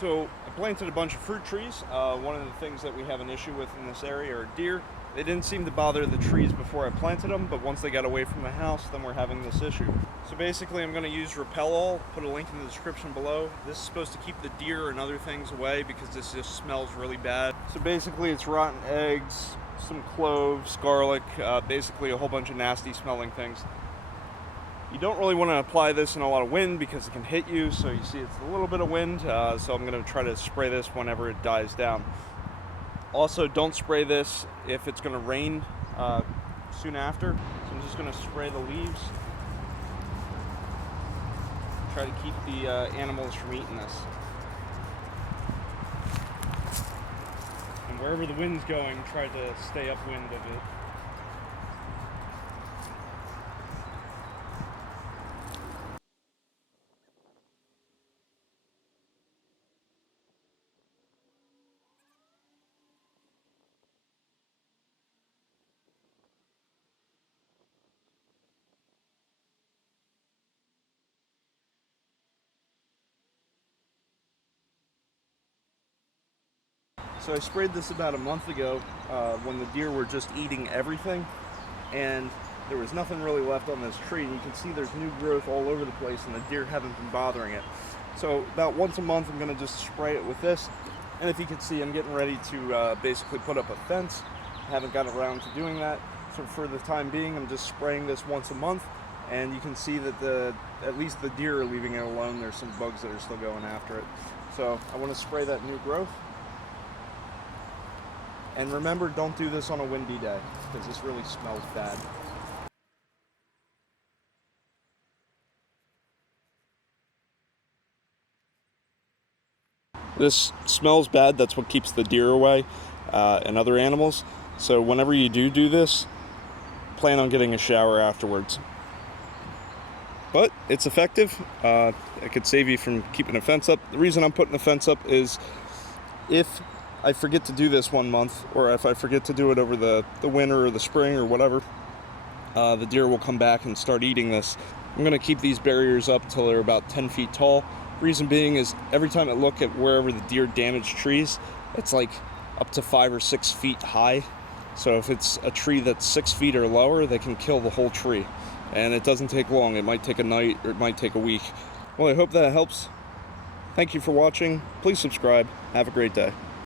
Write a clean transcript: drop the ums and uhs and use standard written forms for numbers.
So I planted a bunch of fruit trees. One of the things that we have an issue with in this area are deer. They didn't seem to bother the trees before I planted them, but once they got away from the house, then we're having this issue. So basically I'm going to use Repell-All, put a link in the description below. This is supposed to keep the deer and other things away because this just smells really bad. So basically it's rotten eggs, some cloves, garlic, basically a whole bunch of nasty smelling things. You don't really want to apply this in a lot of wind because it can hit you, so you see it's a little bit of wind, so I'm going to try to spray this whenever it dies down. Also, don't spray this if it's going to rain soon after. So I'm just going to spray the leaves. Try to keep the animals from eating this. And wherever the wind's going, try to stay upwind of it. So I sprayed this about a month ago when the deer were just eating everything, and there was nothing really left on this tree, and you can see there's new growth all over the place and the deer haven't been bothering it. So about once a month I'm going to just spray it with this, and if you can see I'm getting ready to basically put up a fence. I haven't gotten around to doing that, so for the time being I'm just spraying this once a month, and you can see that at least the deer are leaving it alone. There's some bugs that are still going after it. So I want to spray that new growth. And remember, don't do this on a windy day, because this really smells bad. This smells bad, that's what keeps the deer away and other animals. So whenever you do this, plan on getting a shower afterwards. But it's effective. It could save you from keeping a fence up. The reason I'm putting the fence up is if I forget to do this one month, or if I forget to do it over the winter or the spring or whatever, the deer will come back and start eating this. I'm going to keep these barriers up until they're about 10 feet tall. Reason being is every time I look at wherever the deer damage trees, it's like up to 5 or 6 feet high. So if it's a tree that's 6 feet or lower, they can kill the whole tree. And it doesn't take long. It might take a night or it might take a week. Well, I hope that helps. Thank you for watching. Please subscribe. Have a great day.